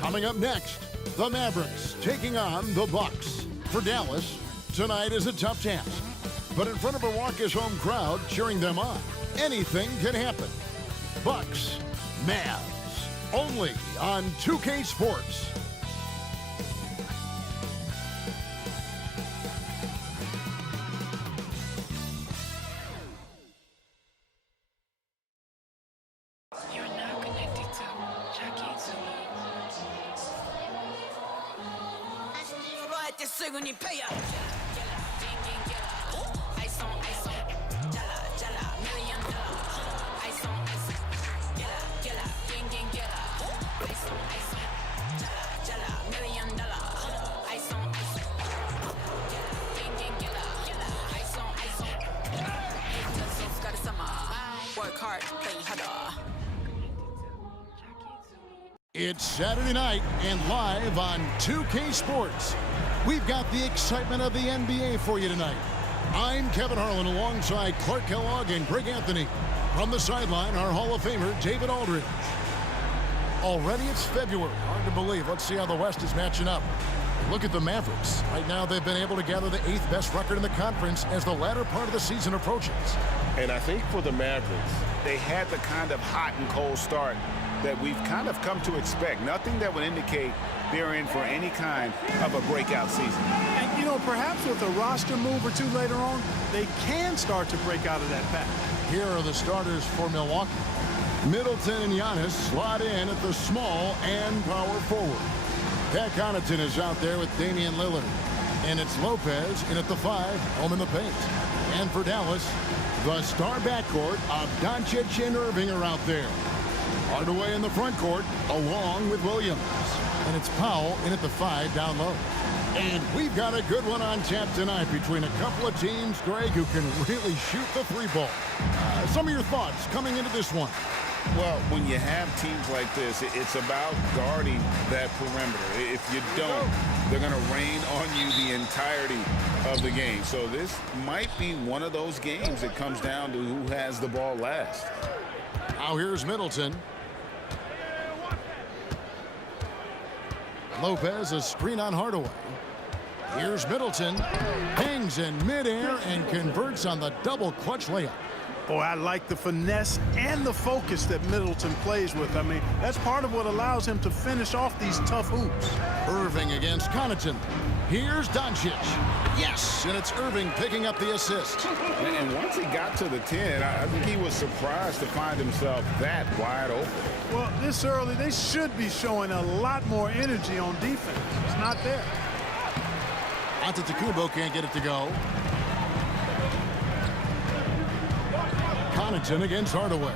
Coming up next, the Mavericks taking on the Bucks. For Dallas, tonight is a tough task. But in front of Milwaukee's home crowd cheering them on, anything can happen. Bucks, Mavs, only on 2K Sports. It's Saturday night and live on 2K Sports. We've got the excitement of the NBA for you tonight. I'm Kevin Harlan alongside Clark Kellogg and Greg Anthony. From the sideline, our Hall of Famer, David Aldridge. Already it's February. Hard to believe. Let's see how the West is matching up. Look at the Mavericks. Right now, they've been able to gather the 8th best record in the conference as the latter part of the season approaches. And I think for the Mavericks, they had the kind of hot and cold start that we've kind of come to expect. Nothing that would indicate they're in for any kind of a breakout season. And, you know, perhaps with a roster move or two later on, they can start to break out of that pack. Here are the starters for Milwaukee. Middleton and Giannis slot in at the small and power forward. Pat Connaughton is out there with Damian Lillard. And it's Lopez in at the 5, home in the paint. And for Dallas, the star backcourt of Doncic and Irving are out there. Hardaway in the front court, along with Williams. And it's Powell in at the 5 down low. And we've got a good one on tap tonight between a couple of teams, Greg, who can really shoot the three ball. Some of your thoughts coming into this one. Well, when you have teams like this, it's about guarding that perimeter. If you don't, they're going to rain on you the entirety of the game. So this might be one of those games that comes down to who has the ball last. Now here's Middleton. Lopez, a screen on Hardaway. Here's Middleton. Hangs in midair and converts on the double clutch layup. Boy, I like the finesse and the focus that Middleton plays with. I mean, that's part of what allows him to finish off these tough hoops. Irving against Connaughton. Here's Doncic. Yes, and it's Irving picking up the assist. And once he got to the 10, I think he was surprised to find himself that wide open. Well, this early, they should be showing a lot more energy on defense. It's not there. Antetokounmpo can't get it to go. Connaughton against Hardaway.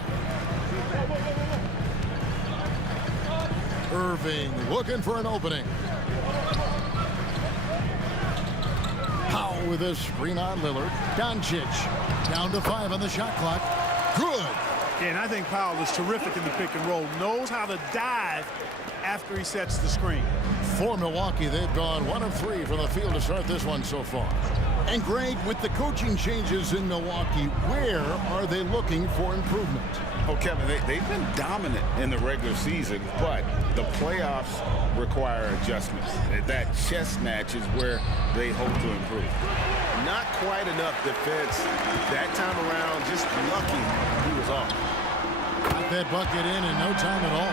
Irving looking for an opening. Powell with a screen on Lillard. Doncic down to 5 on the shot clock. Good. Yeah, and I think Powell is terrific in the pick and roll. Knows how to dive after he sets the screen. For Milwaukee, they've gone 1 of 3 from the field to start this one so far. And Greg, with the coaching changes in Milwaukee, where are they looking for improvement? Oh, Kevin, they've been dominant in the regular season, but the playoffs require adjustments. That chess match is where they hope to improve. Not quite enough defense that time around. Just lucky he was off. Got that bucket in no time at all.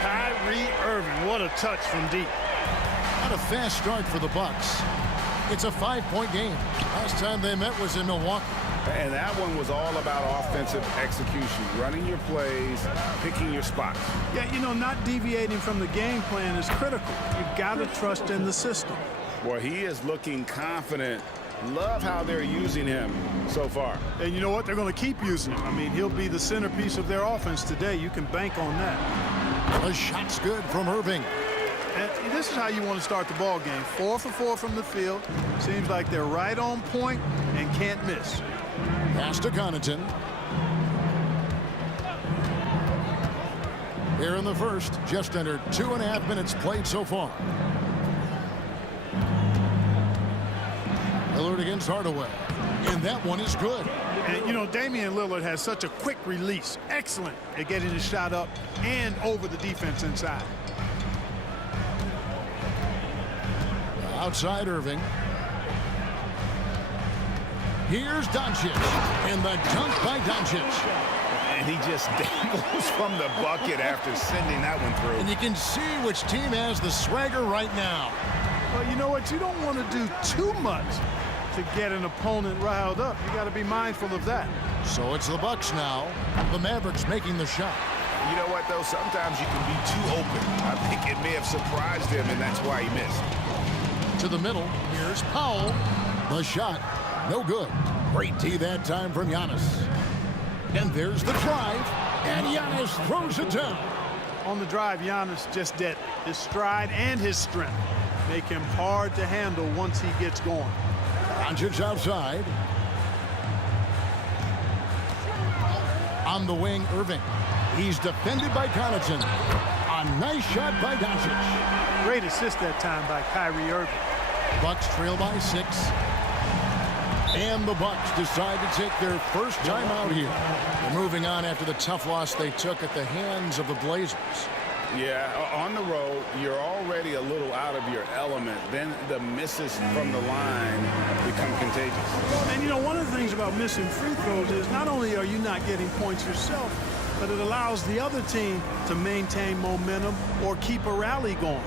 Kyrie Irving, what a touch from deep. Not a fast start for the Bucks. It's a 5-point game. Last time they met was in Milwaukee. And that one was all about offensive execution, running your plays, picking your spots. Yeah, you know, not deviating from the game plan is critical. You've got to trust in the system. Boy, he is looking confident. Love how they're using him so far. And you know what? They're going to keep using him. I mean, he'll be the centerpiece of their offense today. You can bank on that. The shot's good from Irving. And this is how you want to start the ball game. 4 for 4 from the field. Seems like they're right on point and can't miss. Pass to Connaughton. Here in the first, just under 2.5 minutes played so far. Lillard against Hardaway. And that one is good. And, you know, Damian Lillard has such a quick release. Excellent at getting his shot up and over the defense inside. Outside Irving. Here's Doncic. And the dunk by Doncic. And he just dangles from the bucket after sending that one through. And you can see which team has the swagger right now. Well, you know what? You don't want to do too much to get an opponent riled up. You got to be mindful of that. So it's the Bucks now. The Mavericks making the shot. You know what, though? Sometimes you can be too open. I think it may have surprised him, and that's why he missed. To the middle. Here's Powell. The shot. No good. Great D that time from Giannis. And there's the drive. And Giannis throws it down. On the drive, Giannis just did. His stride and his strength make him hard to handle once he gets going. Doncic outside. On the wing, Irving. He's defended by Connaughton. A nice shot by Doncic. Great assist that time by Kyrie Irving. Bucks trail by 6. And the Bucks decide to take their first time out here. They're moving on after the tough loss they took at the hands of the Blazers. Yeah, on the road, you're already a little out of your element. Then the misses from the line become contagious. And, you know, one of the things about missing free throws is not only are you not getting points yourself, but it allows the other team to maintain momentum or keep a rally going.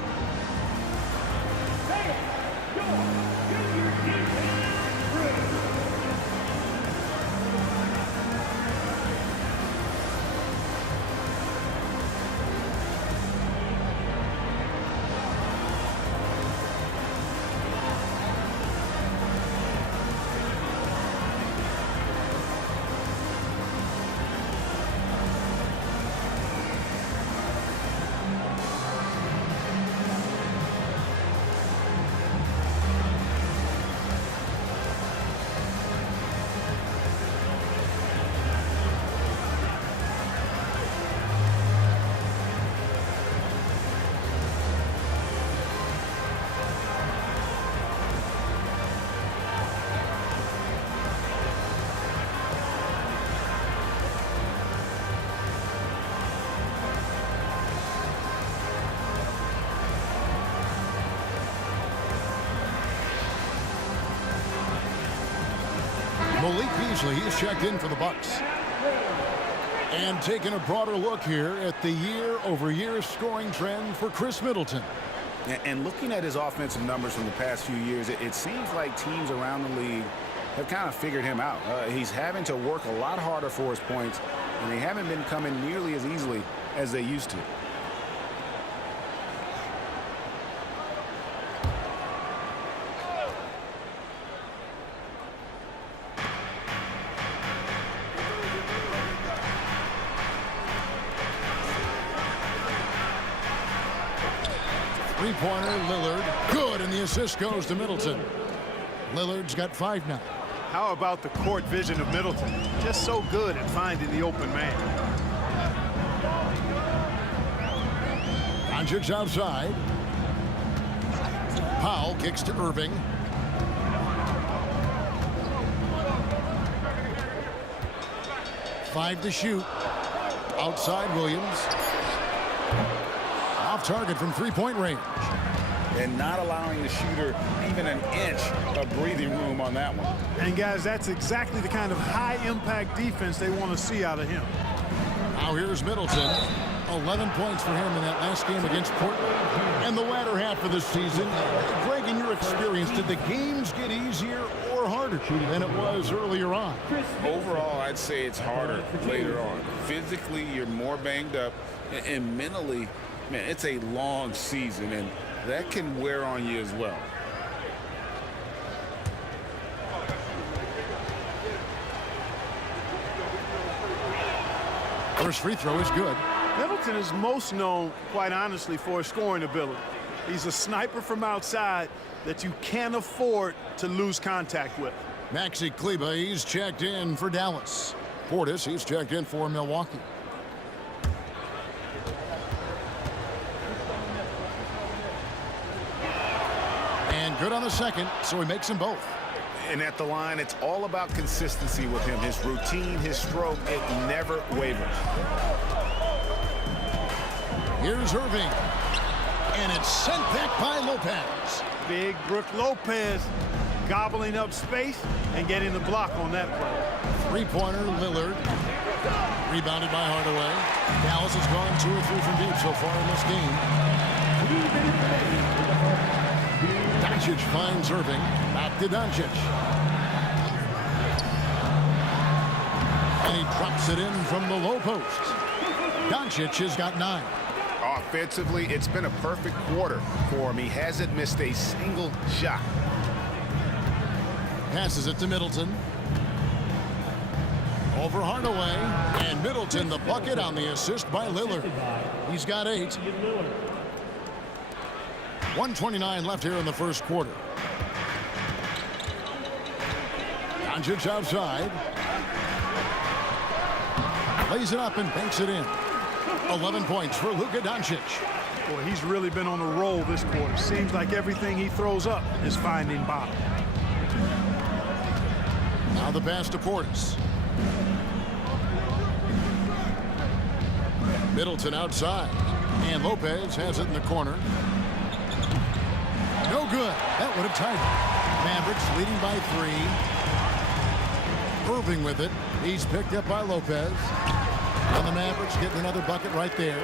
Malik Beasley is checked in for the Bucks. And taking a broader look here at the year-over-year scoring trend for Chris Middleton. And looking at his offensive numbers from the past few years, it seems like teams around the league have kind of figured him out. He's having to work a lot harder for his points, and they haven't been coming nearly as easily as they used to. Three-pointer, Lillard. Good, and the assist goes to Middleton. Lillard's got 5 now. How about the court vision of Middleton? Just so good at finding the open man. Doncic's outside. Powell kicks to Irving. Five to shoot. Outside Williams. Off target from three-point range. And not allowing the shooter even an inch of breathing room on that one. And, guys, that's exactly the kind of high-impact defense they want to see out of him. Now here's Middleton. 11 points for him in that last game against Portland. And the latter half of the season. Greg, in your experience, did the games get easier or harder than it was earlier on? Overall, I'd say it's harder later on. Physically, you're more banged up. And mentally, man, it's a long season, and that can wear on you as well. First free throw is good. Middleton is most known, quite honestly, for his scoring ability. He's a sniper from outside that you can't afford to lose contact with. Maxi Kleber, he's checked in for Dallas. Portis, he's checked in for Milwaukee. And good on the second, so he makes them both. And at the line, it's all about consistency with him. His routine, his stroke, it never wavers. Here's Irving. And it's sent back by Lopez. Big Brook Lopez gobbling up space and getting the block on that play. Three-pointer, Lillard. Rebounded by Hardaway. Dallas has gone 2 or 3 from deep so far in this game. Doncic finds Irving. Back to Doncic. And he drops it in from the low post. Doncic has got 9. Offensively, it's been a perfect quarter for him. He hasn't missed a single shot. Passes it to Middleton. Over Hardaway. And Middleton the bucket on the assist by Lillard. He's got 8. 1:29 left here in the first quarter. Doncic outside. Lays it up and banks it in. 11 points for Luka Doncic. Boy, he's really been on a roll this quarter. Seems like everything he throws up is finding bottom. Now the pass to Portis. Middleton outside. And Lopez has it in the corner. No good. That would have tied it. Mavericks leading by 3. Irving with it. He's picked up by Lopez. And the Mavericks getting another bucket right there.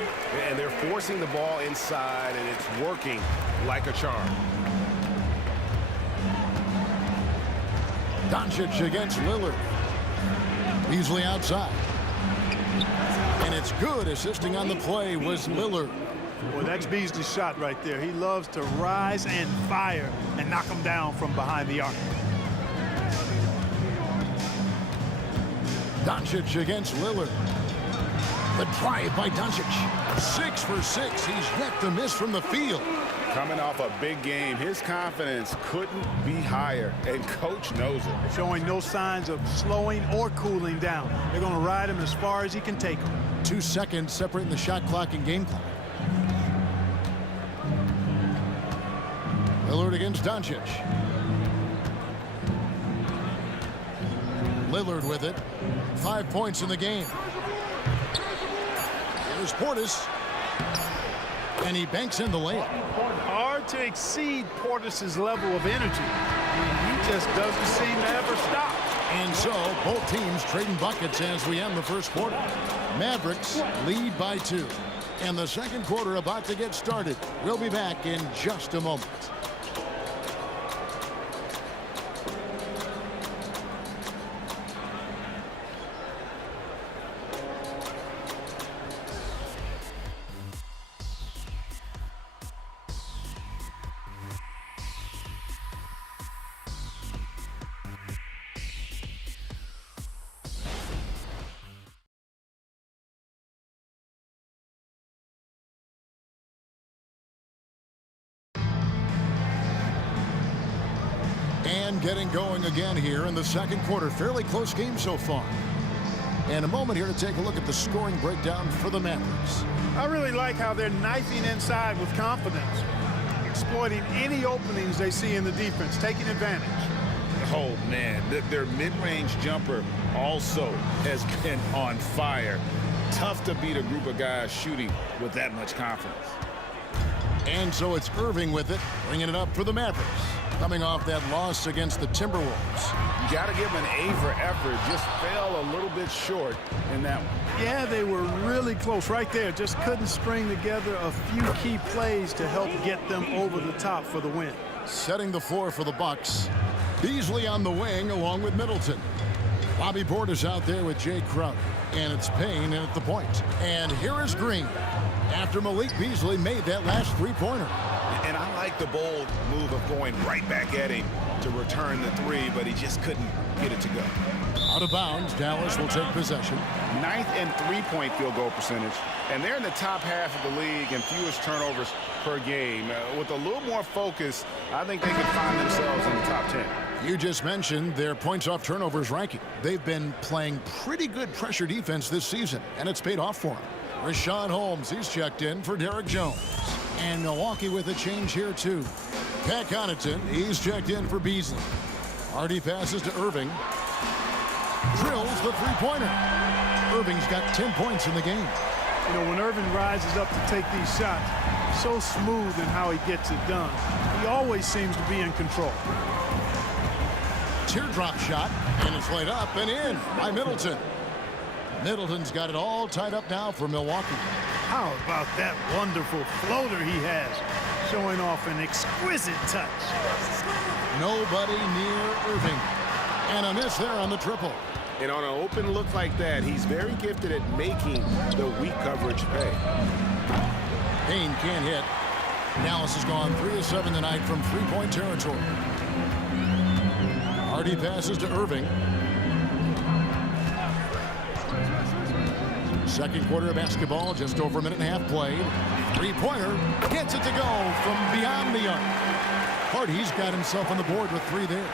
And they're forcing the ball inside, and it's working like a charm. Doncic against Lillard. Beasley outside. And it's good. Assisting on the play was Lillard. Well, that's Beasley's shot right there. He loves to rise and fire and knock him down from behind the arc. Doncic against Lillard. The drive by Doncic. 6 for 6. He's yet to miss from the field. Coming off a big game, his confidence couldn't be higher, and coach knows it. Showing no signs of slowing or cooling down. They're going to ride him as far as he can take him. 2 seconds separating the shot clock and game clock. Lillard against Doncic. Lillard with it. 5 points in the game. Here's Portis. And he banks in the layup. Hard to exceed Portis' level of energy. He just doesn't seem to ever stop. And so both teams trading buckets as we end the first quarter. Mavericks lead by 2. And the second quarter about to get started. We'll be back in just a moment. And getting going again here in the second quarter. Fairly close game so far. And a moment here to take a look at the scoring breakdown for the Mavericks. I really like how they're knifing inside with confidence, exploiting any openings they see in the defense, taking advantage. Oh, man, their mid-range jumper also has been on fire. Tough to beat a group of guys shooting with that much confidence. And so it's Irving with it, bringing it up for the Mavericks. Coming off that loss against the Timberwolves. You got to give them an A for effort. Just fell a little bit short in that one. Yeah, they were really close right there. Just couldn't string together a few key plays to help get them over the top for the win. Setting the floor for the Bucks. Beasley on the wing along with Middleton. Bobby Portis out there with Jay Crowder. And it's Payne in at the point. And here is Green after Malik Beasley made that last three-pointer. And I like the bold move of going right back at him to return the three, but he just couldn't get it to go. Out of bounds, Dallas will take possession. 9th and three-point field goal percentage, and they're in the top half of the league and fewest turnovers per game. With a little more focus, I think they could find themselves in the top 10. You just mentioned their points off turnovers ranking. They've been playing pretty good pressure defense this season, and it's paid off for them. Rashawn Holmes, he's checked in for Derek Jones. And Milwaukee with a change here, too. Pat Connaughton, he's checked in for Beasley. Hardy passes to Irving. Drills the three-pointer. Irving's got 10 points in the game. You know, when Irving rises up to take these shots, so smooth in how he gets it done. He always seems to be in control. Teardrop shot, and it's laid up and in by Middleton. Middleton's got it all tied up now for Milwaukee. How about that wonderful floater he has, showing off an exquisite touch. Nobody near Irving. And a miss there on the triple. And on an open look like that, he's very gifted at making the weak coverage pay. Payne can't hit. Dallas has gone 3 of 7 tonight from three-point territory. Hardy passes to Irving. Second quarter of basketball, just over a minute and a half played. Three-pointer gets it to go from beyond the arc. Hardy's got himself on the board with 3 there.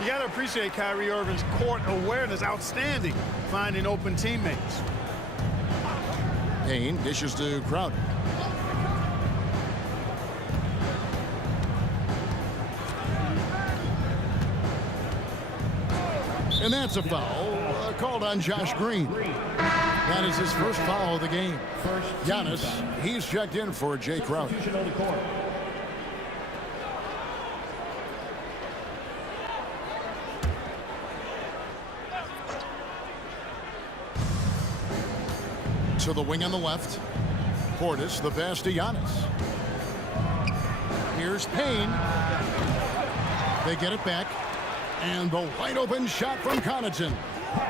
You got to appreciate Kyrie Irving's court awareness, outstanding, finding open teammates. Payne dishes to Crowder. And that's a foul called on Josh Green. That is his first foul of the game. Giannis, he's checked in for Jay Crowder. To the wing on the left. Portis, the pass to Giannis. Here's Payne. They get it back. And the wide open shot from Connaughton.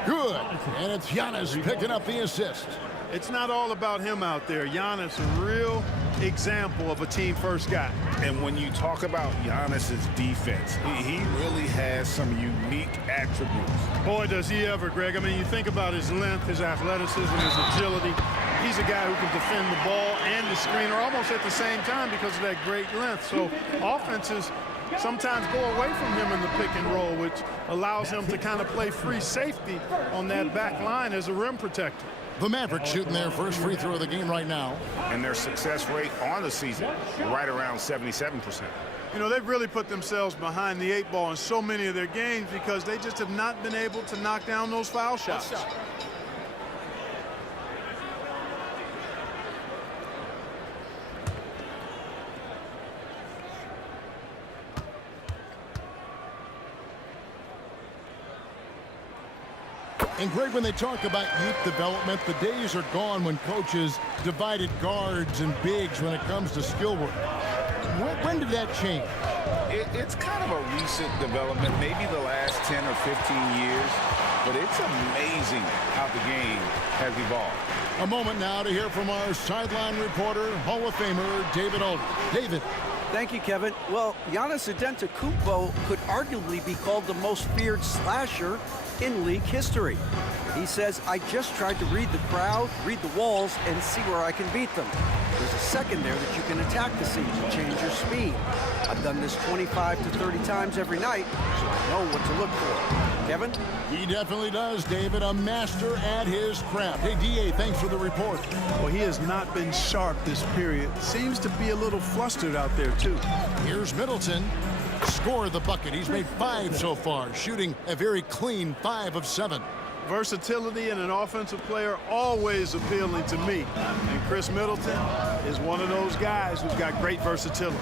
Good. And it's Giannis picking up the assist. It's not all about him out there. Giannis, a real example of a team-first guy. And when you talk about Giannis's defense, he really has some unique attributes. Boy, does he ever, Greg. I mean, you think about his length, his athleticism, his agility. He's a guy who can defend the ball and the screener almost at the same time because of that great length. So offenses sometimes go away from him in the pick and roll, which allows him to kind of play free safety on that back line as a rim protector. The Mavericks shooting their first free throw of the game right now. And their success rate on the season, right around 77%. You know, they've really put themselves behind the 8 ball in so many of their games because they just have not been able to knock down those foul shots. And Greg, when they talk about youth development, the days are gone when coaches divided guards and bigs when it comes to skill work. When did that change? It's kind of a recent development, maybe the last 10 or 15 years, but it's amazing how the game has evolved. A moment now to hear from our sideline reporter, Hall of Famer David Aldridge. David. Thank you, Kevin. Well, Giannis Antetokounmpo could arguably be called the most feared slasher in league history. He says, I just tried to read the crowd, read the walls, and see where I can beat them. There's a second there that you can attack the seam and change your speed. I've done this 25 to 30 times every night, so I know what to look for. Kevin? He definitely does, David. A master at his craft. Hey, D.A., thanks for the report. Well, he has not been sharp this period. Seems to be a little flustered out there, too. Here's Middleton. Scored the bucket. He's made 5 so far, shooting a very clean 5 of 7. Versatility in an offensive player always appealing to me. And Chris Middleton is one of those guys who's got great versatility.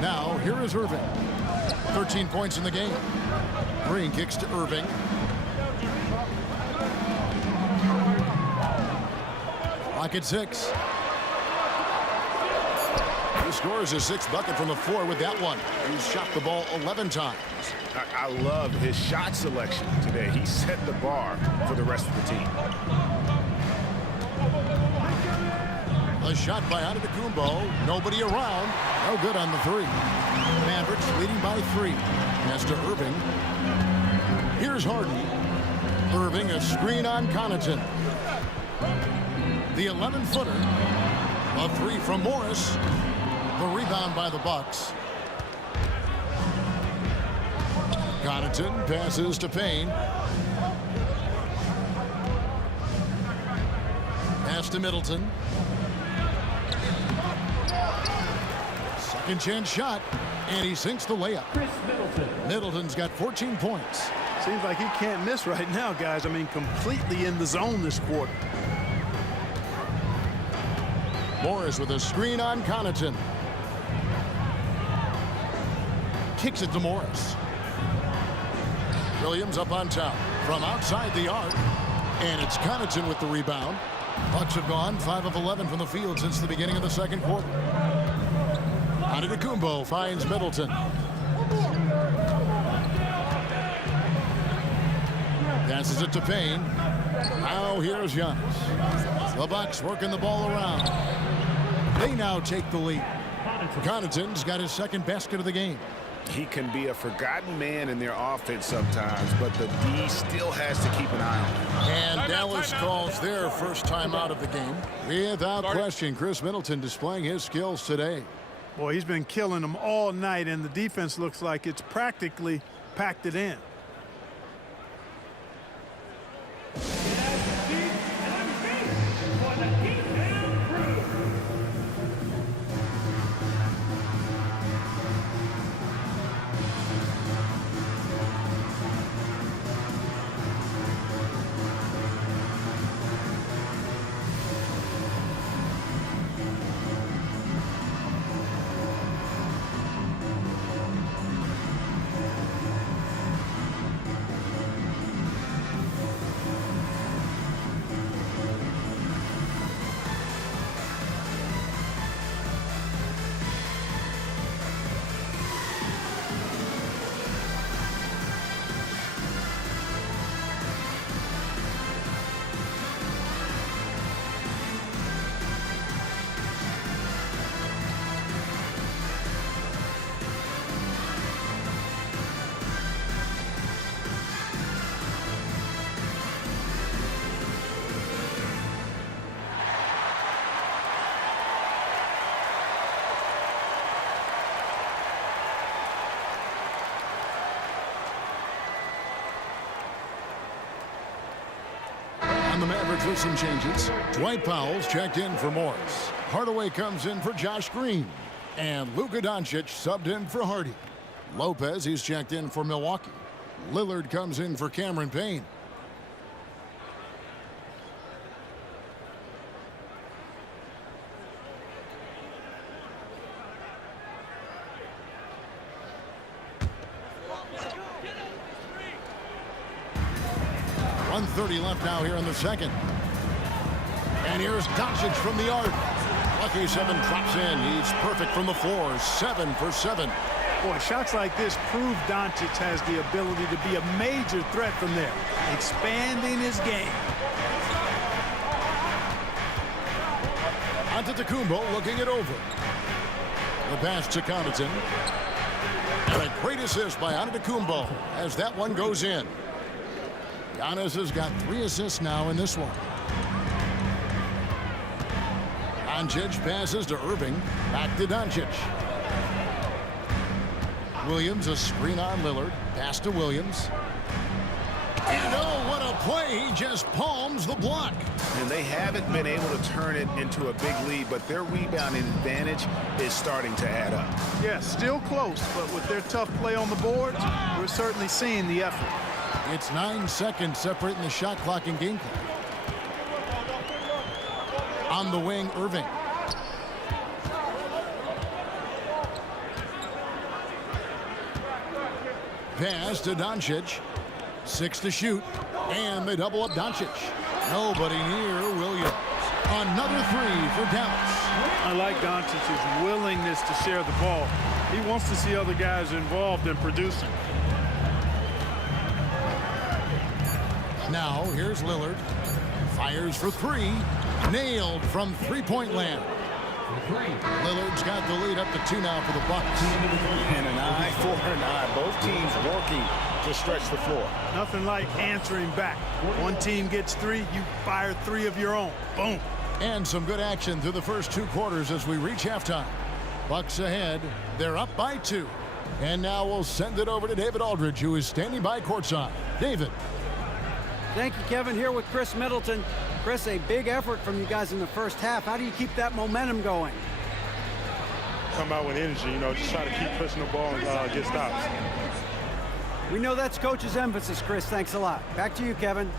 Now, here is Irving. 13 points in the game. Green kicks to Irving. Clock at 6. He scores his 6th bucket from the floor with that one. He's shot the ball 11 times. I love his shot selection today. He set the bar for the rest of the team. A shot by Antetokounmpo. Nobody around. No good on the 3. Mavericks leading by 3. Pass to Irving. Here's Harden. Irving, a screen on Connaughton. The 11-footer. A 3 from Morris. The rebound by the Bucks. Connaughton passes to Payne. Pass to Middleton. Second chance shot, and he sinks the layup. Middleton's got 14 points. Seems like he can't miss right now, guys. I mean, completely in the zone this quarter. Morris with a screen on Connaughton. Kicks it to Morris. Williams up on top from outside the arc, and it's Connaughton with the rebound. Bucks have gone 5 of 11 from the field since the beginning of the second quarter. Antetokounmpo finds Middleton. Passes it to Payne. Now here's Giannis. The Bucks working the ball around. They now take the lead. Connaughton's got his second basket of the game. He can be a forgotten man in their offense sometimes, but the D still has to keep an eye on him. And Dallas calls their first time out of the game. Without question, Chris Middleton displaying his skills today. Boy, he's been killing them all night, and the defense looks like it's practically packed it in. The Mavericks with some changes. Dwight Powell's checked in for Morris. Hardaway comes in for Josh Green. And Luka Doncic subbed in for Hardy. Lopez, he's checked in for Milwaukee. Lillard comes in for Cameron Payne. .130 left now here in the second. And here's Doncic from the arc. Lucky 7 drops in. He's perfect from the floor. 7 for 7. Boy, shots like this prove Doncic has the ability to be a major threat from there, expanding his game. Antetokounmpo looking it over. The pass to Connaughton. And a great assist by Antetokounmpo as that one goes in. Giannis has got 3 assists now in this one. Doncic passes to Irving. Back to Doncic. Williams, a screen on Lillard. Pass to Williams. And oh, what a play. He just palms the block. And they haven't been able to turn it into a big lead, but their rebounding advantage is starting to add up. Yeah, still close, but with their tough play on the boards, we're certainly seeing the effort. It's 9 seconds separating the shot clock and game clock. On the wing, Irving. Pass to Doncic. 6 to shoot. And they double up Doncic. Nobody near Williams. Another 3 for Dallas. I like Doncic's willingness to share the ball. He wants to see other guys involved in producing. Now, here's Lillard. Fires for 3. Nailed from three-point land. Lillard's got the lead up to 2 now for the Bucks. And an eye for an eye. Both teams working to stretch the floor. Nothing like answering back. One team gets 3, you fire 3 of your own. Boom. And some good action through the first 2 quarters as we reach halftime. Bucks ahead. They're up by 2. And now we'll send it over to David Aldridge, who is standing by courtside. David. Thank you, Kevin. Here with Chris Middleton. Chris, a big effort from you guys in the first half. How do you keep that momentum going? come out with energy, just try to keep pushing the ball and get stops. We know that's Coach's emphasis, Chris. Thanks a lot. Back to you, Kevin.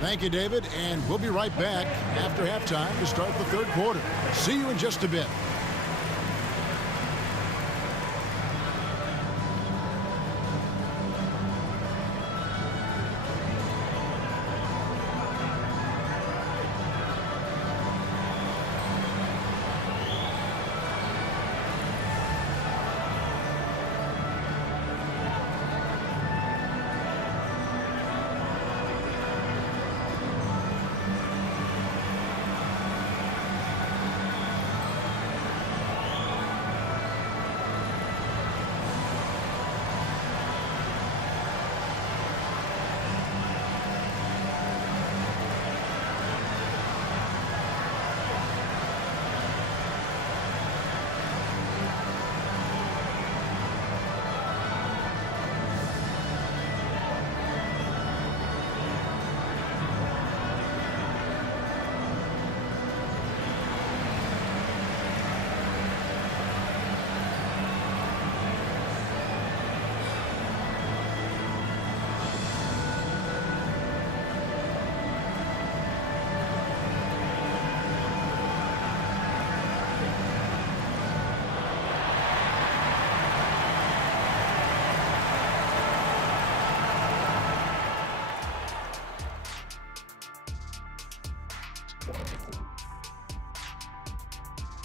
Thank you, David, and we'll be right back after halftime to start the third quarter. See you in just a bit.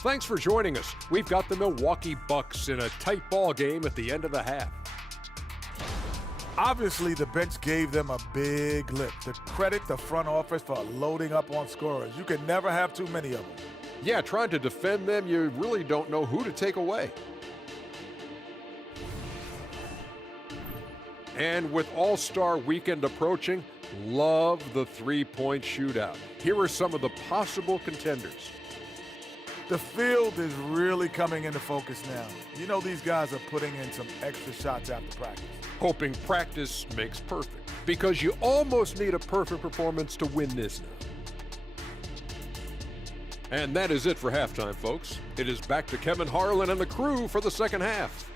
Thanks for joining us. We've got the Milwaukee Bucks in a tight ball game at the end of the half. Obviously, the bench gave them a big lift. To credit the front office for loading up on scorers. You can never have too many of them. Yeah, trying to defend them, you really don't know who to take away. And with All-Star Weekend approaching, love the three-point shootout. Here are some of the possible contenders. The field is really coming into focus now. You know these guys are putting in some extra shots after practice. Hoping practice makes perfect, because you almost need a perfect performance to win this now. And that is it for halftime, folks. It is back to Kevin Harlan and the crew for the second half.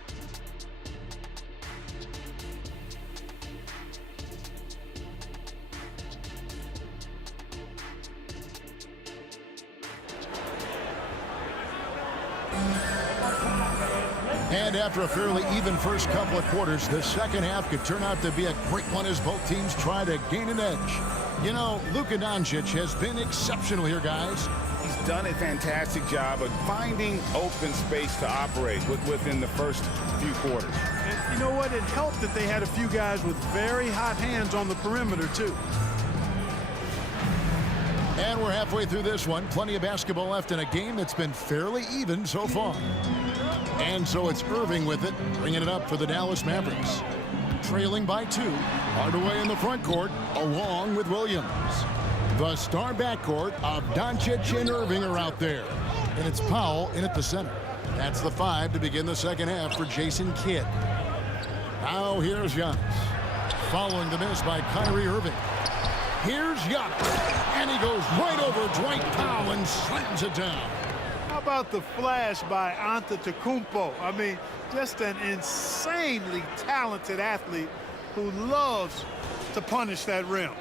And after a fairly even first couple of quarters, the second half could turn out to be a great one as both teams try to gain an edge. You know, Luka Doncic has been exceptional here, guys. He's done a fantastic job of finding open space to operate within the first few quarters. And you know what? It helped that they had a few guys with very hot hands on the perimeter, too. And we're halfway through this one. Plenty of basketball left in a game that's been fairly even so far. And so it's Irving with it, bringing it up for the Dallas Mavericks. Trailing by 2, Hardaway in the front court, along with Williams. The star backcourt of Doncic and Irving are out there. And it's Powell in at the center. That's the 5 to begin the second half for Jason Kidd. Now here's Giannis. Following the miss by Kyrie Irving. Here's Giannis. And he goes right over Dwight Powell and slams it down. How about the flash by Antetokounmpo? I mean, just an insanely talented athlete who loves to punish that rim.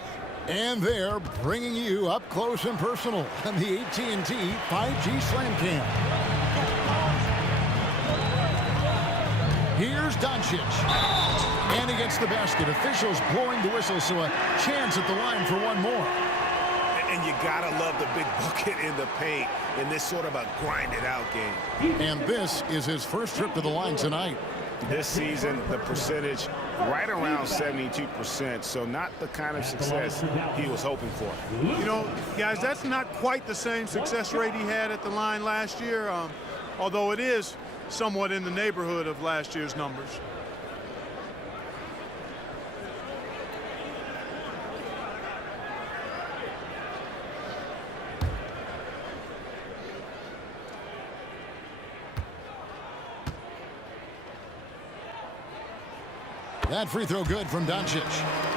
And they're bringing you up close and personal on the AT&T 5G Slam Cam. Here's Doncic. And he gets the basket. Officials blowing the whistle, so a chance at the line for one more. And you gotta love the big bucket in the paint in this sort of a grind-it-out game. And this is his first trip to the line tonight. This season, the percentage right around 72%, so not the kind of success he was hoping for. You know, guys, that's not quite the same success rate he had at the line last year, although it is somewhat in the neighborhood of last year's numbers. That free throw good from Doncic.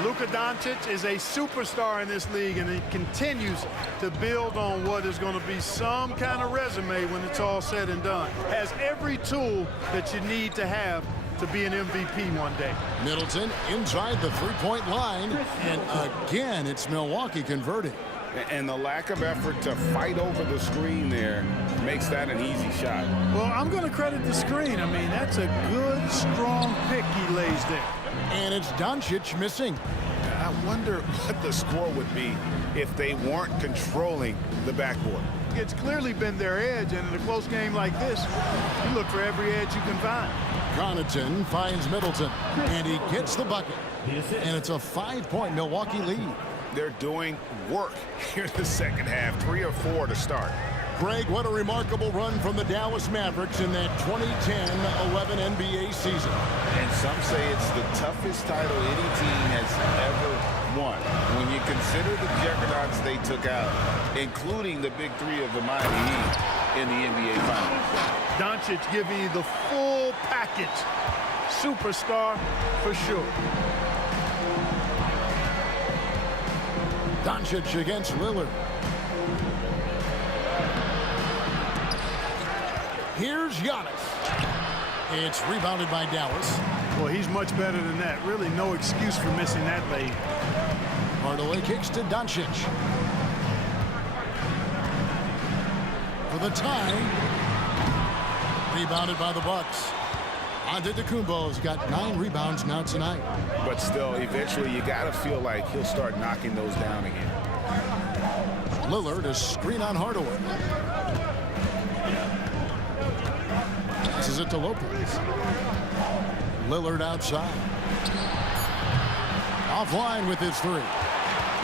Luka Doncic is a superstar in this league, and he continues to build on what is going to be some kind of resume when it's all said and done. Has every tool that you need to have to be an MVP one day. Middleton inside the three-point line, and again, it's Milwaukee converting. And the lack of effort to fight over the screen there makes that an easy shot. Well, I'm going to credit the screen. I mean, that's a good, strong pick he lays there. And it's Doncic missing. I wonder what the score would be if they weren't controlling the backboard. It's clearly been their edge, and in a close game like this, you look for every edge you can find. Connaughton finds Middleton, and he gets the bucket. And it's a 5-point Milwaukee lead. They're doing work here in the second half. 3 or 4 to start. Greg, what a remarkable run from the Dallas Mavericks in that 2010-11 NBA season. And some say it's the toughest title any team has ever won. When you consider the juggernauts they took out, including the big three of the Miami Heat in the NBA Finals. Doncic giving you the full package. Superstar for sure. Doncic against Lillard. Here's Giannis. It's rebounded by Dallas. Well, he's much better than that. Really no excuse for missing that lead. Hardaway kicks to Doncic. For the tie. Rebounded by the Bucks. Antetokounmpo's got 9 rebounds now tonight. But still, eventually you got to feel like he'll start knocking those down again. Lillard is screen on Hardaway. Passes it to Lopez. Lillard outside. Offline with his 3.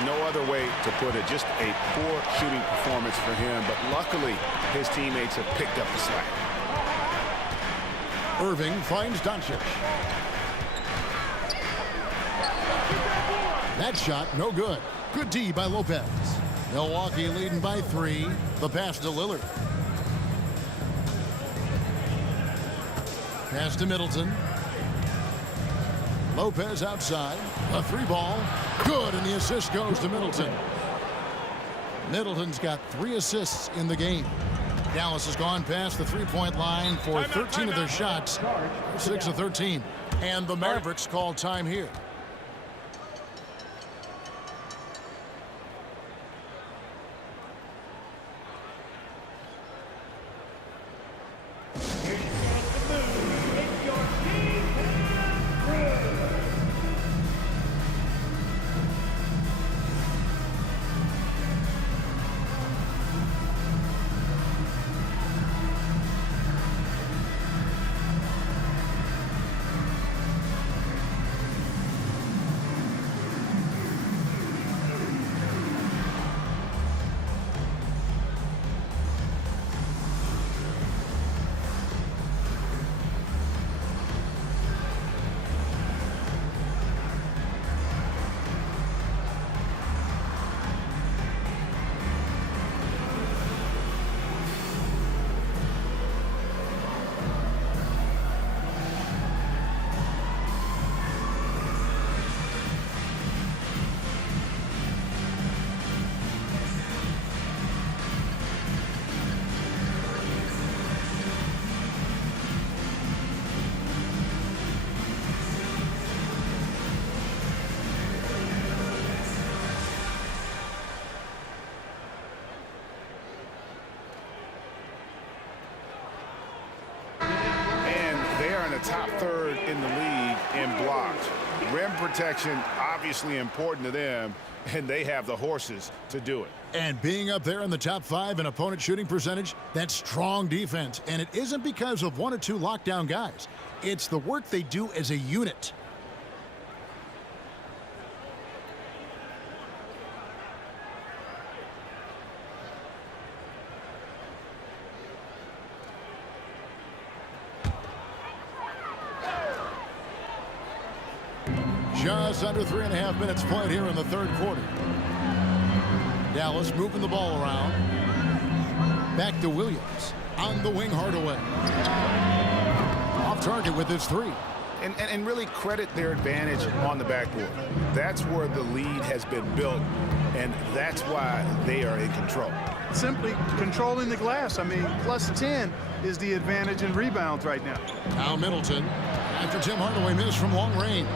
No other way to put it. Just a poor shooting performance for him. But luckily, his teammates have picked up the slack. Irving finds Doncic. That shot, no good. Good D by Lopez. Milwaukee leading by 3. The pass to Lillard. Pass to Middleton. Lopez outside. A 3-ball. Good, and the assist goes to Middleton. Middleton's got 3 assists in the game. Dallas has gone past the 3-point line for 13 of their shots. 6 of 13. And the Mavericks call time here. Top third in the league in blocks. Rim protection obviously important to them, and they have the horses to do it. And being up there in the top 5 in opponent shooting percentage, that's strong defense. And it isn't because of 1 or 2 lockdown guys. It's the work they do as a unit. Just under 3.5 minutes played here in the third quarter. Dallas moving the ball around. Back to Williams. On the wing, Hardaway. Off target with his 3. and really credit their advantage on the backboard. That's where the lead has been built, and that's why they are in control. Simply controlling the glass. I mean, plus 10 is the advantage in rebounds right now. Now Middleton, after Tim Hardaway missed from long range.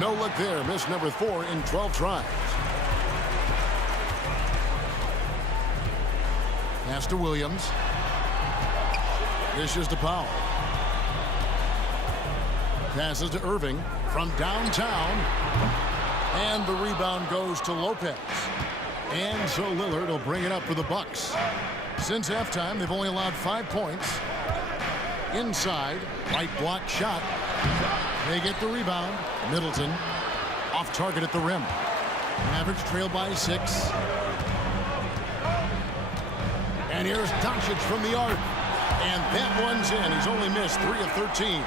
No look there, miss number 4 in 12 tries. Pass to Williams. Dishes to Powell. Passes to Irving from downtown. And the rebound goes to Lopez. And so Lillard will bring it up for the Bucks. Since halftime, they've only allowed 5 points. Inside, right block shot. They get the rebound. Middleton off target at the rim. Mavericks trail by 6. And here's Doncic from the arc. And that one's in. He's only missed 3 of 13.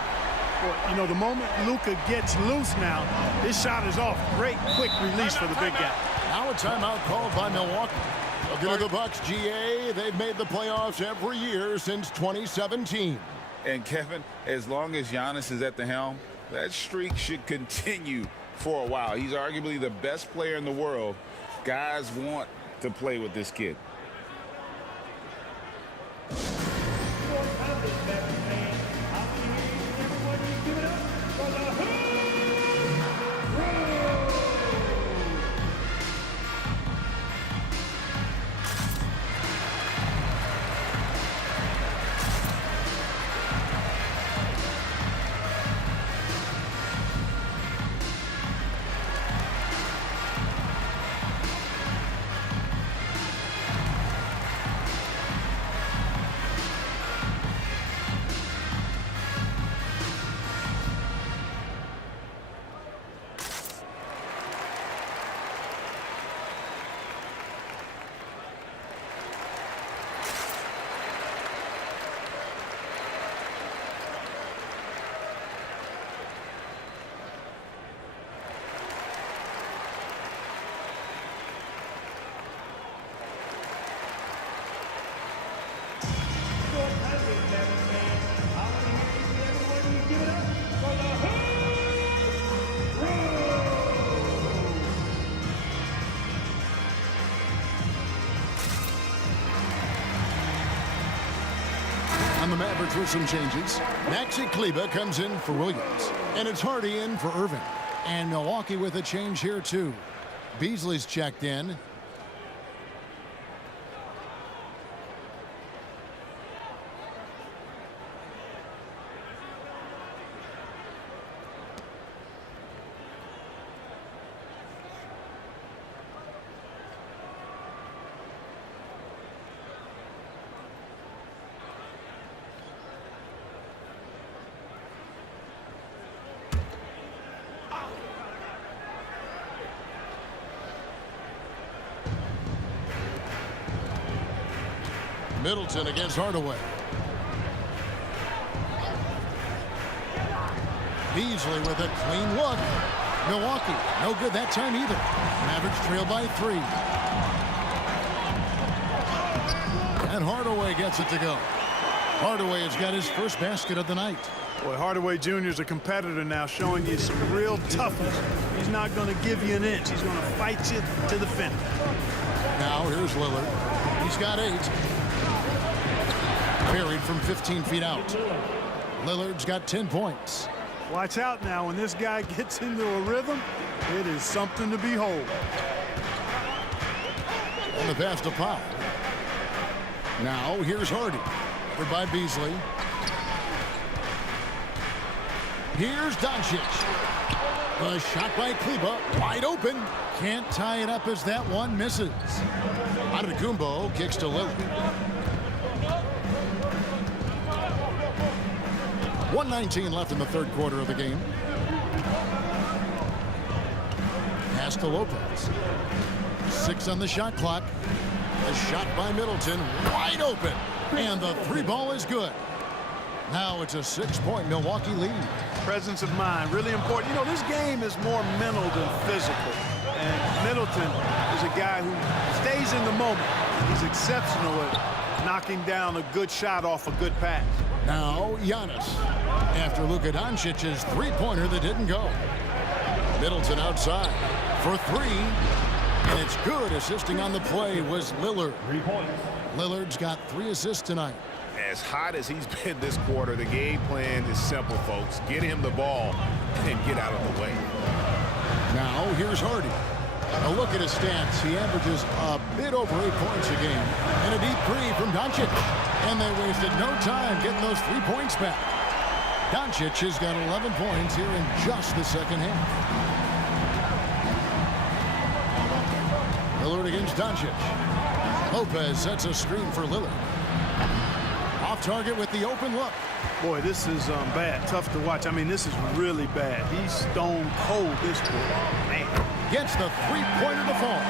Well, you know, the moment Luka gets loose now, his shot is off. Great quick release for the big guy. Now a timeout called by Milwaukee. Looking at the Bucks, GA, they've made the playoffs every year since 2017. And Kevin, as long as Giannis is at the helm, that streak should continue for a while. He's arguably the best player in the world. Guys want to play with this kid. On the Mavericks with some changes. Maxi Kleber comes in for Williams. And it's Hardy in for Irving. And Milwaukee with a change here too. Beasley's checked in. Middleton against Hardaway. Beasley with a clean look. Milwaukee, no good that time either. Mavericks trail by 3. And Hardaway gets it to go. Hardaway has got his first basket of the night. Boy, Hardaway Jr. is a competitor now, showing you some real toughness. He's not going to give you an inch. He's going to fight you to the finish. Now here's Lillard. He's got 8. Buried from 15 feet out. Lillard's got 10 points. Watch out now. When this guy gets into a rhythm, it is something to behold. And the pass to Powell. Now here's Hardy. Covered by Beasley. Here's Doncic. The shot by Kleber. Wide open. Can't tie it up as that one misses. Antetokounmpo kicks to Lillard. 1:19 left in the third quarter of the game. Pass to Lopez. 6 on the shot clock. A shot by Middleton. Wide open. And the 3 ball is good. Now it's a 6-point Milwaukee lead. Presence of mind, really important. You know, this game is more mental than physical. And Middleton is a guy who stays in the moment. He's exceptional at knocking down a good shot off a good pass. Now Giannis. After Luka Doncic's three-pointer that didn't go. Middleton outside for three. And it's good. Assisting on the play was Lillard. 3 points. Lillard's got 3 assists tonight. As hot as he's been this quarter, the game plan is simple, folks. Get him the ball and get out of the way. Now here's Hardy. A look at his stats. He averages a bit over 8 points a game. And a deep three from Doncic. And they wasted no time getting those 3 points back. Doncic has got 11 points here in just the second half. Lillard against Doncic. Lopez sets a screen for Lillard. Off target with the open look. Boy, this is bad. Tough to watch. I mean, this is really bad. He's stone cold this quarter. Man. Gets the three-pointer to fall.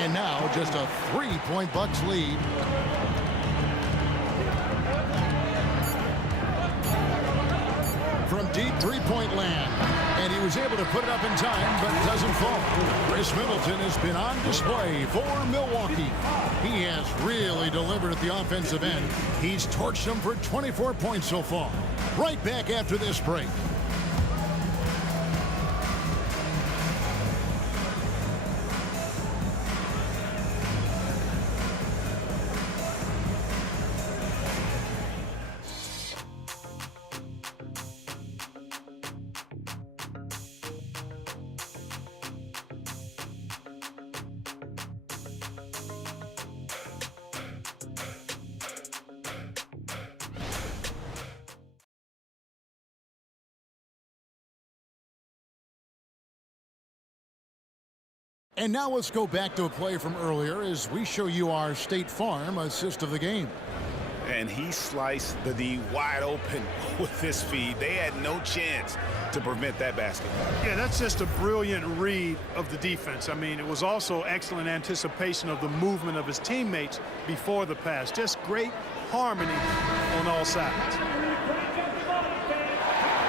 And now just a 3-point Bucks lead. From deep three-point land. And he was able to put it up in time, but it doesn't fall. Chris Middleton has been on display for Milwaukee. He has really delivered at the offensive end. He's torched them for 24 points so far. Right back after this break. And now let's go back to a play from earlier as we show you our State Farm assist of the game. And he sliced the D wide open with his feed. They had no chance to prevent that basket. Yeah, that's just a brilliant read of the defense. I mean, it was also excellent anticipation of the movement of his teammates before the pass. Just great harmony on all sides.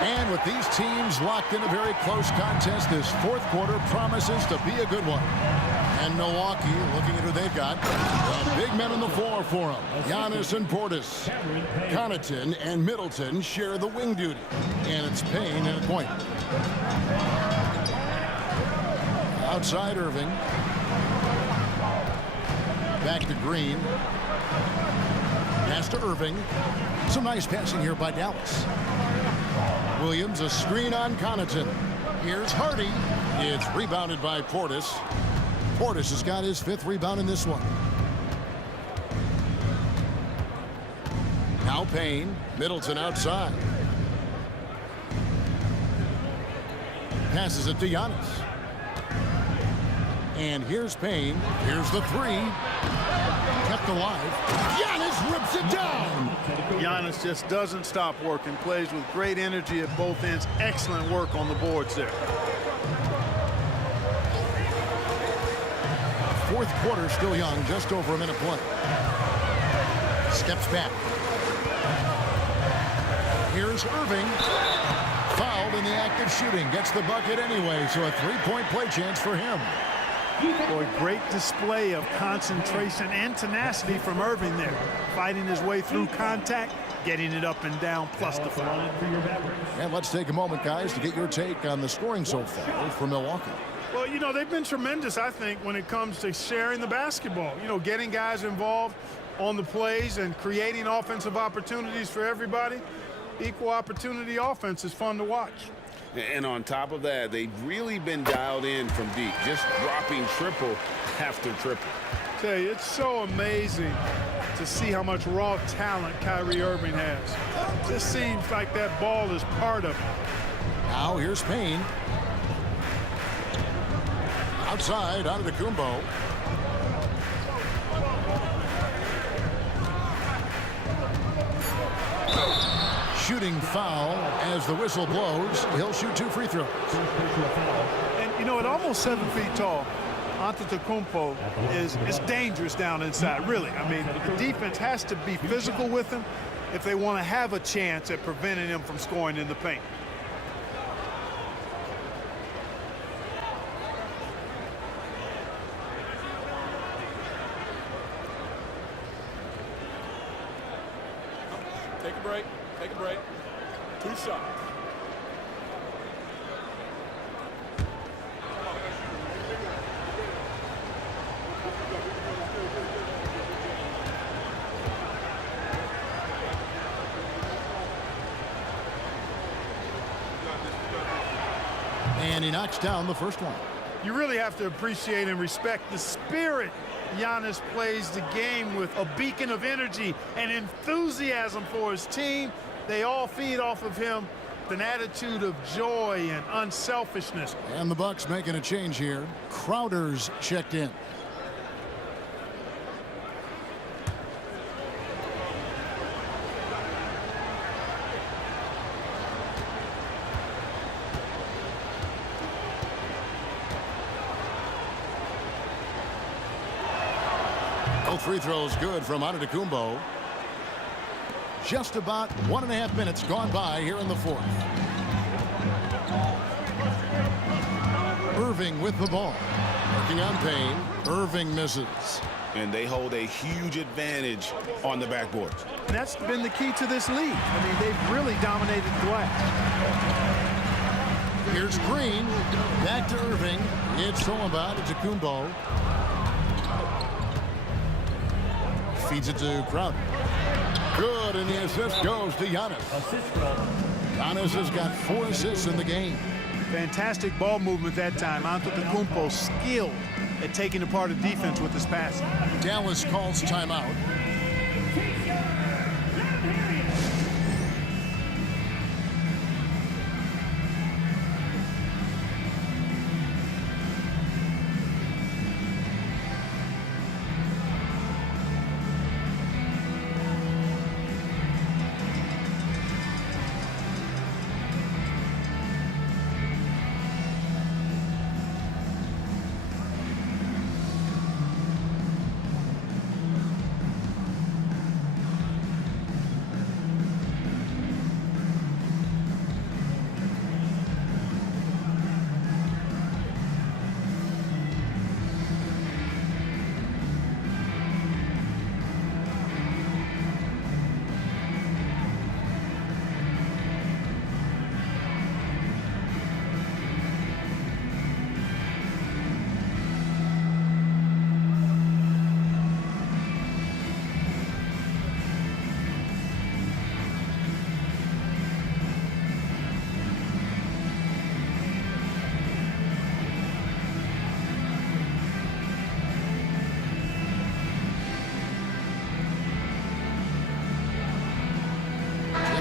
And with these teams locked in a very close contest, this fourth quarter promises to be a good one. And Milwaukee, looking at who they've got, the big men on the floor for them. Giannis and Portis. Connaughton and Middleton share the wing duty. And it's Payne at a point. Outside Irving. Back to Green. Pass to Irving. Some nice passing here by Dallas. Williams, a screen on Connaughton. Here's Hardy. It's rebounded by Portis. Portis has got his 5th rebound in this one. Now Payne. Middleton outside. Passes it to Giannis. And here's Payne. Here's the three. Kept alive. Giannis rips it down. Giannis just doesn't stop working. Plays with great energy at both ends. Excellent work on the boards there. Fourth quarter still young. Just over a minute play. Steps back. Here's Irving. Fouled in the act of shooting. Gets the bucket anyway. So a 3-point play chance for him. Boy, great display of concentration and tenacity from Irving there. Fighting his way through contact, getting it up and down, plus the foul. And let's take a moment, guys, to get your take on the scoring so far for Milwaukee. Well, you know, they've been tremendous, I think, when it comes to sharing the basketball. You know, getting guys involved on the plays and creating offensive opportunities for everybody. Equal opportunity offense is fun to watch. And on top of that, they've really been dialed in from deep, just dropping triple after triple. I tell you, it's so amazing to see how much raw talent Kyrie Irving has. It just seems like that ball is part of it. Now here's Payne. Outside, out of the Kumbo. Shooting foul as the whistle blows. He'll shoot 2 free throws. And, you know, at almost 7 feet tall, Antetokounmpo is dangerous down inside, really. I mean, the defense has to be physical with him if they want to have a chance at preventing him from scoring in the paint. Take a break. Take a break. 2 shots. And he knocks down the first one. You really have to appreciate and respect the spirit Giannis plays the game with, a beacon of energy and enthusiasm for his team. They all feed off of him, an attitude of joy and unselfishness. And the Bucks making a change here. Crowder's checked in. Both free throws good from Antetokounmpo. Just about 1.5 minutes gone by here in the fourth. Irving with the ball. Working on Payne. Irving misses. And they hold a huge advantage on the backboard. And that's been the key to this league. I mean, they've really dominated the glass. Here's Green. Back to Irving. It's thrown by Antetokounmpo. Feeds it to Crowder. Good, and the assist goes to Giannis. Giannis has got 4 assists in the game. Fantastic ball movement that time. Antetokounmpo skilled at taking apart a defense with his passing. Dallas calls timeout.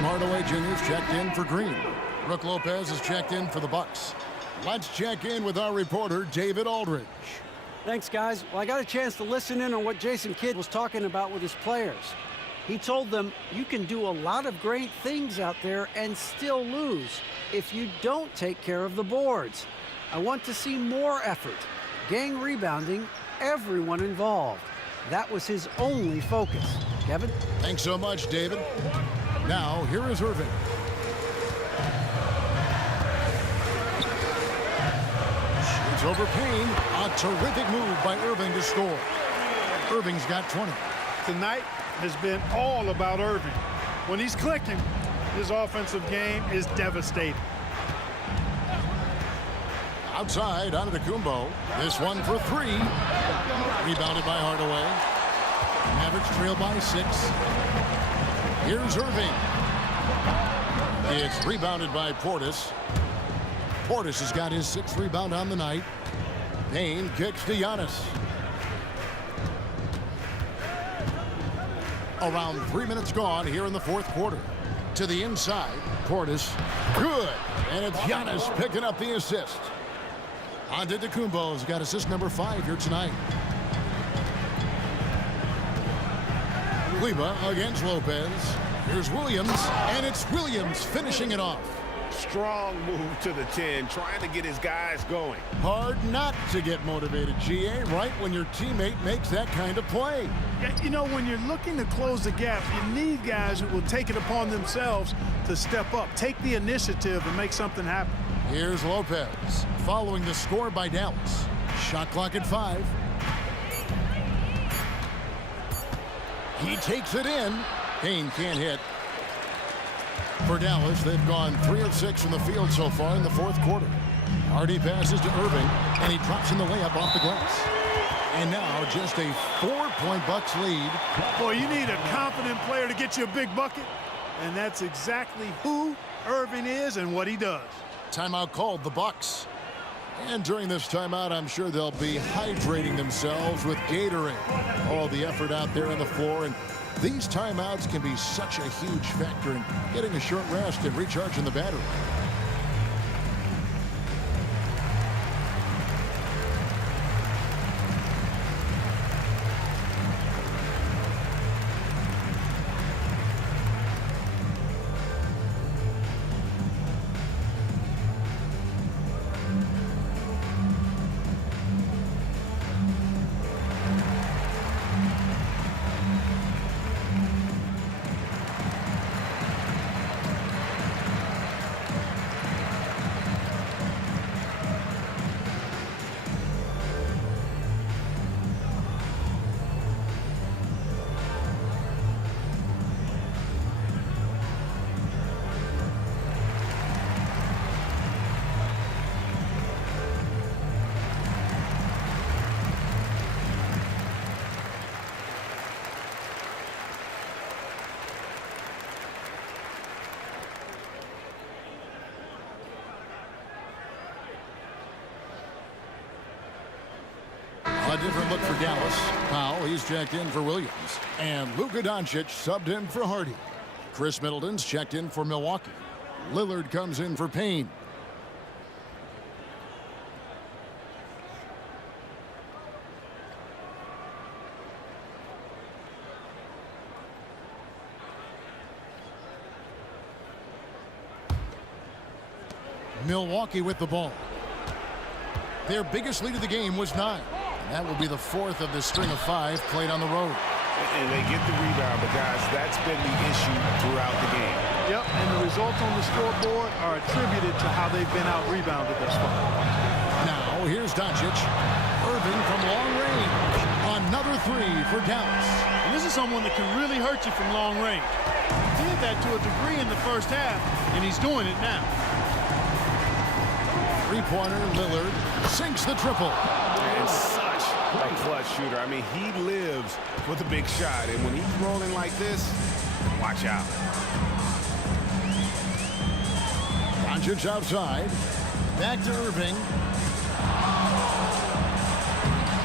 Hardaway Jr.'s checked in for Green. Brook Lopez is checked in for the Bucks. Let's check in with our reporter, David Aldridge. Thanks, guys. Well, I got a chance to listen in on what Jason Kidd was talking about with his players. He told them, you can do a lot of great things out there and still lose if you don't take care of the boards. I want to see more effort, gang rebounding, everyone involved. That was his only focus. Kevin? Thanks so much, David. Now, here is Irving. Shoots over Payne. A terrific move by Irving to score. Irving's got 20. Tonight has been all about Irving. When he's clicking, his offensive game is devastating. Outside, Antetokounmpo. This one for 3. Rebounded by Hardaway. Mavericks trail by 6. Here's Irving. It's rebounded by Portis. Portis has got his 6th rebound on the night. Payne kicks to Giannis. Around 3 minutes gone here in the fourth quarter. To the inside, Portis. Good. And it's Giannis picking up the assist. Antetokounmpo's got assist number 5 here tonight. Kleber against Lopez. Here's Williams, and it's Williams finishing it off. Strong move to the 10, trying to get his guys going. Hard not to get motivated, GA, right when your teammate makes that kind of play. Yeah, you know, when you're looking to close the gap, you need guys who will take it upon themselves to step up, take the initiative and make something happen. Here's Lopez, following the score by Dallas. Shot clock at 5. He takes it in. Payne can't hit. For Dallas, they've gone 3 of 6 from the field so far in the fourth quarter. Hardy passes to Irving, and he drops in the layup off the glass. And now just a 4-point Bucks lead. Boy, you need a confident player to get you a big bucket, and that's exactly who Irving is and what he does. Timeout called, the Bucks. And during this timeout, I'm sure they'll be hydrating themselves with Gatorade. All the effort out there on the floor, and these timeouts can be such a huge factor in getting a short rest and recharging the battery. A different look for Dallas. Powell, he's checked in for Williams. And Luka Doncic subbed in for Hardy. Chris Middleton's checked in for Milwaukee. Lillard comes in for Payne. Milwaukee with the ball. Their biggest lead of the game was 9. And that will be the 4th of the string of 5 played on the road. And they get the rebound, but guys, that's been the issue throughout the game. Yep, and the results on the scoreboard are attributed to how they've been out-rebounded thus far. Now, here's Doncic. Irving from long range. Another 3 for Dallas. And this is someone that can really hurt you from long range. He did that to a degree in the first half, and he's doing it now. Three-pointer, Lillard sinks the triple. And such a clutch shooter. I mean, he lives with a big shot, and when he's rolling like this, watch out. Doncic outside. Back to Irving.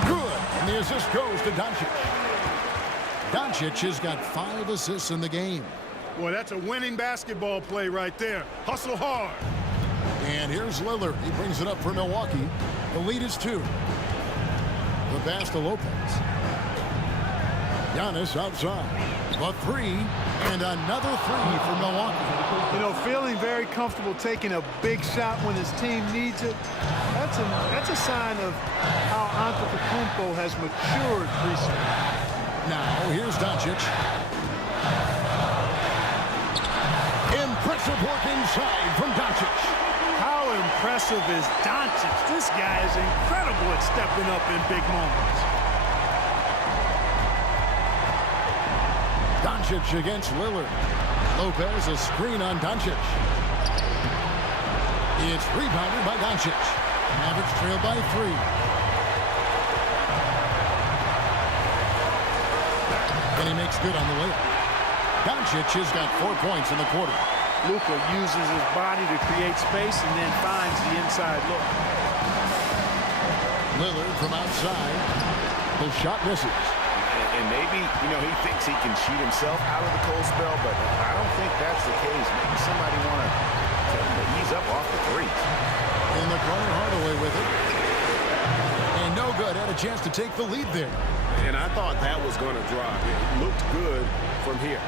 Good. And the assist goes to Doncic. Doncic has got 5 assists in the game. Boy, that's a winning basketball play right there. Hustle hard. And here's Lillard. He brings it up for Milwaukee. The lead is 2. The pass to Lopez. Giannis outside. A 3 and another 3 for Milwaukee. You know, feeling very comfortable taking a big shot when his team needs it. That's a sign of how Antetokounmpo has matured recently. Now, here's Doncic. Impressive work inside from Doncic. How impressive is Doncic? This guy is incredible at stepping up in big moments. Doncic against Lillard. Lopez, a screen on Doncic. It's rebounded by Doncic. Mavericks trail by 3. And he makes good on the layup. Doncic has got 4 points in the quarter. Luka uses his body to create space and then finds the inside look. Lillard from outside. The shot misses. And maybe, you know, he thinks he can cheat himself out of the cold spell, but I don't think that's the case. Maybe somebody want to tell him to ease up off the threes. In the corner, Hardaway with it. And no good. Had a chance to take the lead there. And I thought that was going to drop. It looked good from here.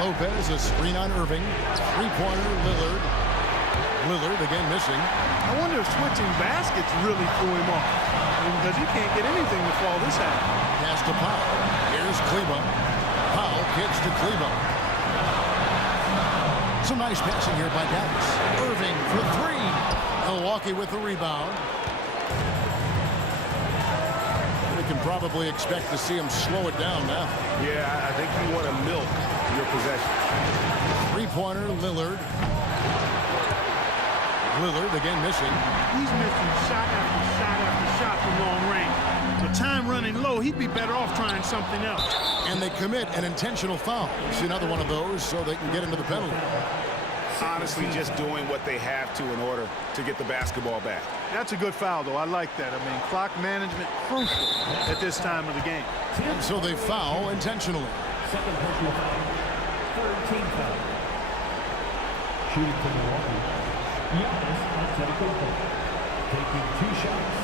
Lopez, a screen on Irving. Three-pointer, Lillard. Lillard again missing. I wonder if switching baskets really threw him off. Because he can't get anything to fall this half. Pass to Powell. Here's Kleba. Powell kicks to Kleba. Some nice passing here by Dallas. Irving for 3. Milwaukee with the rebound. They can probably expect to see him slow it down now. Yeah, I think you want to milk your possession. Three-pointer, Lillard. Lillard again missing. He's missing shot after shot after shot from long range. With time running low, he'd be better off trying something else. And they commit an intentional foul. See another one of those so they can get into the penalty. Honestly, just doing what they have to in order to get the basketball back. That's a good foul, though. I like that. I mean, clock management crucial at this time of the game. And so they foul intentionally. Second personal foul. Third team foul. Shooting for Milwaukee. Giannis Antetokounmpo. Taking 2 shots.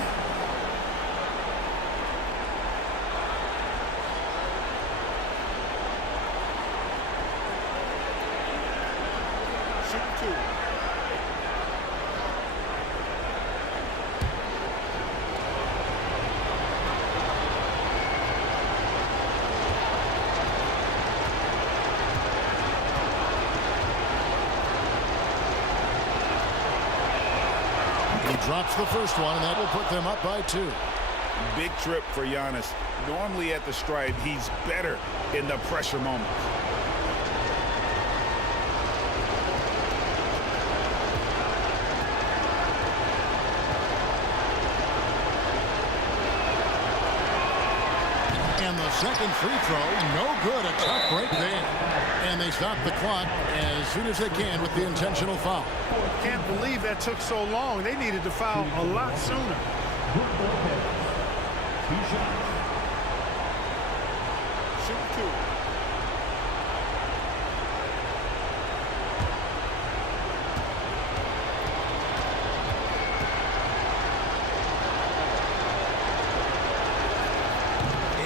Drops the first one, and that will put them up by 2. Big trip for Giannis. Normally at the stripe, he's better in the pressure moments. And the second free throw, no good. A tough break there. And they stop the clock as soon as they can with the intentional foul. Can't believe that took so long. They needed to foul a lot sooner. 2 shots. Shoot 2.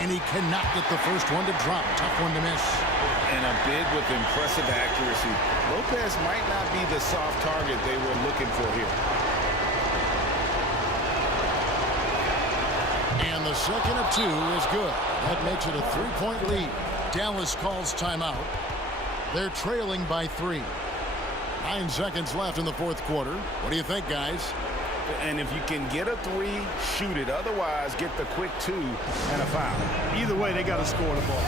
And he cannot get the first one to drop. Tough one to miss. And a big with impressive accuracy. Lopez might not be the soft target they were looking for here. And the second of 2 is good. That makes it a 3-point lead. Dallas calls timeout. They're trailing by 3. 9 seconds left in the fourth quarter. What do you think, guys? And if you can get a 3, shoot it. Otherwise, get the quick 2 and a foul. Either way, they got to score the ball.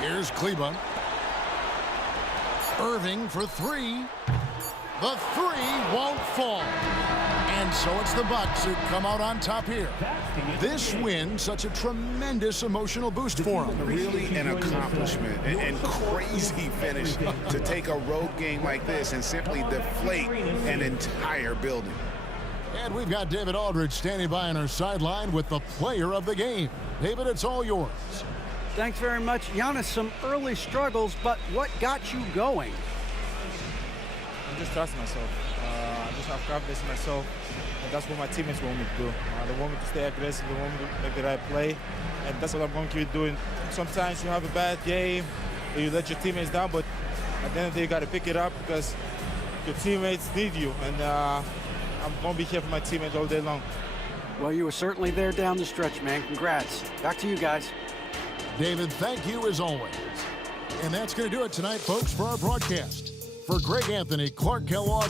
Here's Kleba. Irving for 3. The 3 won't fall. And so it's the Bucks who come out on top here. This win, such a tremendous emotional boost for them. Really an accomplishment and crazy finish to take a road game like this and simply deflate an entire building. And we've got David Aldridge standing by on our sideline with the player of the game. David, it's all yours. Thanks very much. Giannis, some early struggles, but what got you going? just trust myself. I just have confidence in myself, and that's what my teammates want me to do. They want me to stay aggressive, they want me to make the right play, and that's what I'm going to keep doing. Sometimes you have a bad game, and you let your teammates down, but at the end of the day, you got to pick it up because your teammates need you, and I'm going to be here for my teammates all day long. Well, you were certainly there down the stretch, man. Congrats. Back to you guys. David, thank you as always. And that's going to do it tonight, folks, for our broadcast. For Greg Anthony, Clark Kellogg,